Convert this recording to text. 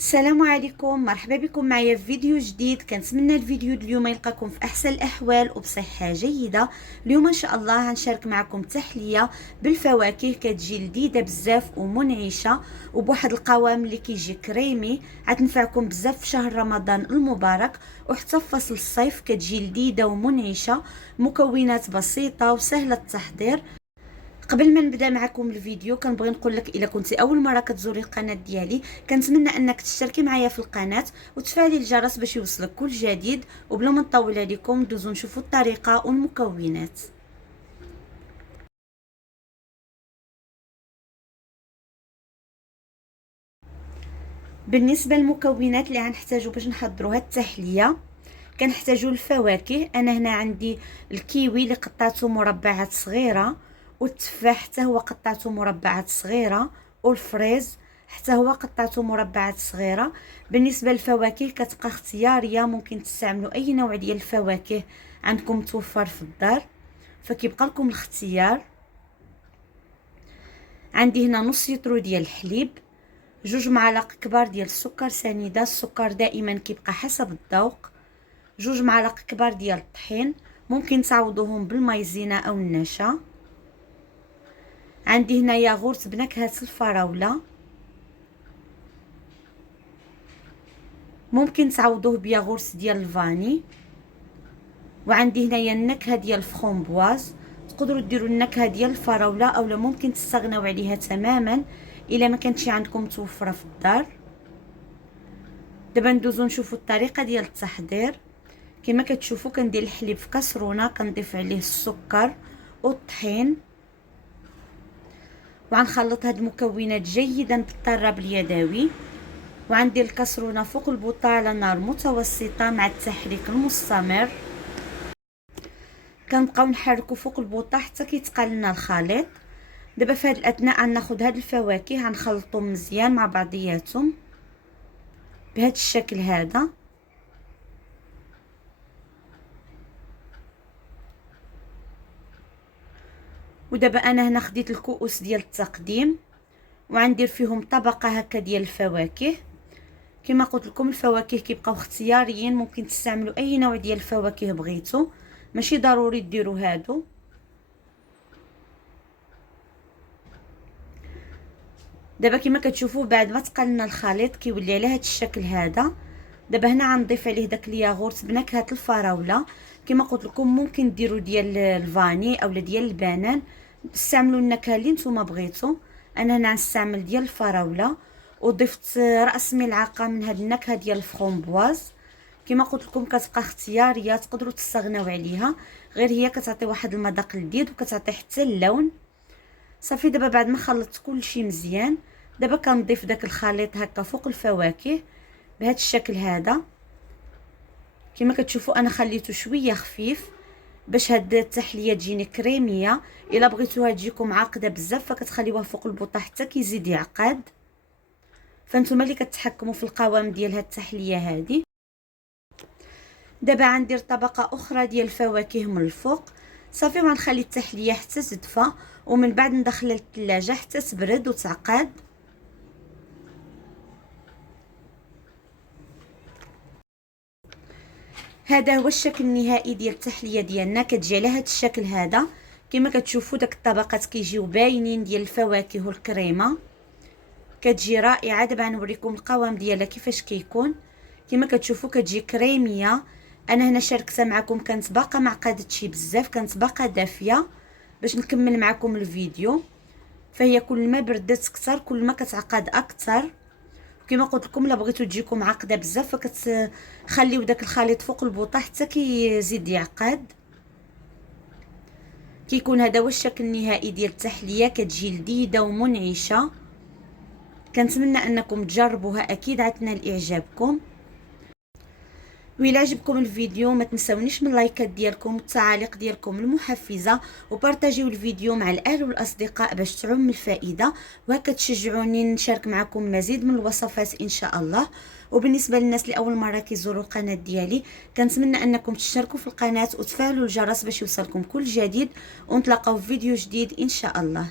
السلام عليكم، مرحبا بكم معايا في فيديو جديد. كنتمنى الفيديو اليوم يلقاكم في احسن الاحوال وبصحه جيده. اليوم ان شاء الله غنشارك معكم تحليه بالفواكه كتجي لذيذه بزاف ومنعشه وبواحد القوام اللي كيجي كريمي. غتنفعكم بزاف في شهر رمضان المبارك وحتى في فصل الصيف كتجي لذيذه ومنعشه. مكونات بسيطه وسهله التحضير. قبل ما نبدا معكم الفيديو كنبغي نقول لك الا كنتي اول مره كتزوري القناه ديالي كنتمنى انك تشتركي معايا في القناه وتفعلي الجرس باش يوصلك كل جديد. وبلا ما نطول عليكم ندوزو نشوفوا الطريقه والمكونات. بالنسبه للمكونات اللي غنحتاجو باش نحضروا هاد التحليه، كنحتاجو الفواكه. انا هنا عندي الكيوي اللي قطعته مربعات صغيره، والتفاح حتى هو قطعته مربعات صغيره، والفريز حتى هو قطعته مربعات صغيره. بالنسبه للفواكه كتبقى اختياريه، ممكن تستعملوا اي نوع ديال الفواكه عندكم متوفر في الدار، فكيبقى لكم الاختيار. عندي هنا نص لتر ديال الحليب، 2 معالق كبار ديال السكر سنيده. السكر دائما كيبقى حسب الذوق. 2 معالق كبار ديال الطحين، ممكن تعوضوهم بالمايزينا او النشا. عندي هنا ياغورت بنكهة الفراولة، ممكن تعوضوه بياغورت ديال الفاني. وعندي هنايا النكهة ديال الفخومبواز، تقدروا ديروا النكهة ديال الفراولة اولا ممكن تستغناو عليها تماما الا ما كانتش عندكم متوفرة في الدار. دابا ندوزو نشوفوا الطريقة ديال التحضير. كما كتشوفوا كندير الحليب في كاسرونه، كنضيف عليه السكر والطحين وغنخلط هاد المكونات جيدا بالطراب اليدوي. وعندي الكاسرونه فوق البوطه على نار متوسطه مع التحريك المستمر. كنبقاو نحركو فوق البوطه حتى كيتقال لنا الخليط. دابا في هاد الاثناء غناخد هاد الفواكه غنخلطهم مزيان مع بعضياتهم بهذا الشكل هذا. ودابا انا هنا خديت الكؤوس ديال التقديم وغندير فيهم طبقه هكا ديال الفواكه. كما قلت لكم الفواكه كيبقاو اختياريين، ممكن تستعملوا اي نوع ديال الفواكه بغيتو، ماشي ضروري ديروا هادو. دابا كما كتشوفوا بعد ما تقلنا الخليط كيولي على هذا الشكل هذا. دابا هنا غنضيف عليه داك الياغورت بنكهه الفراوله. كما قلت لكم ممكن ديروا ديال الفاني اولا ديال البنان، استعملوا النكهه اللي نتوما بغيتو. انا هنا غنستعمل ديال الفراوله وضفت راس ملعقه من هاد النكهه ديال الفخومبواز. كما قلت لكم كتبقى اختياريه، تقدروا تستغناو عليها، غير هي كتعطي واحد المذاق لذيذ وكتعطي حتى اللون. صافي دابا بعد ما خلطت كلشي مزيان، دابا كنضيف داك الخليط هكا فوق الفواكه بهذا الشكل هذا. كما كتشوفوا انا خليته شويه خفيف باش هاد التحليه تجيني كريميه. الا بغيتوها تجيكم عاقده بزاف فكتخليوها فوق البوطه حتى كيزيد يعقد. فانتم اللي كتحكموا في القوام ديال هاد التحليه هذه. دابا غندير طبقه اخرى ديال الفواكه من الفوق. صافي غنخلي التحليه حتى تدفى ومن بعد ندخلها للثلاجه حتى تبرد وتعقد. هذا هو الشكل النهائي ديال التحليه ديالنا، كتجي على هذا الشكل هذا. كما كتشوفوا داك الطبقات كيجيو باينين ديال الفواكه والكريمه، كتجي رائعه. دابا غنوريكم القوام ديالها كيفاش كيكون. كما كتشوفوا كتجي كريميه. انا هنا شاركتها معكم كانت باقا ما عقدتش بزاف، كانت باقا دافيه باش نكمل معكم الفيديو. فهي كل ما بردت اكثر كل ما كتعقد اكثر. كما قلت لكم الا بغيتو تجيكم عاقده بزاف فكتخليو داك الخليط فوق البوطه حتى كيزيد يعقد. كيكون هذا هو الشكل النهائي ديال التحليه، كتجي لذيذه ومنعشه. كنتمنى انكم تجربوها، اكيد عتنا لاعجابكم. وإلا عجبكم الفيديو ما تنسونيش من اللايكات ديالكم والتعاليق ديالكم المحفزه، وبارطاجيو الفيديو مع الاهل والاصدقاء باش تعم الفائده، وهكا تشجعوني نشارك معكم مزيد من الوصفات ان شاء الله. وبالنسبه للناس اللي اول مره كيزوروا القناه ديالي كنتمنى انكم تشتركوا في القناه وتفعلوا الجرس باش يوصلكم كل جديد، ونتلاقاو في فيديو جديد ان شاء الله.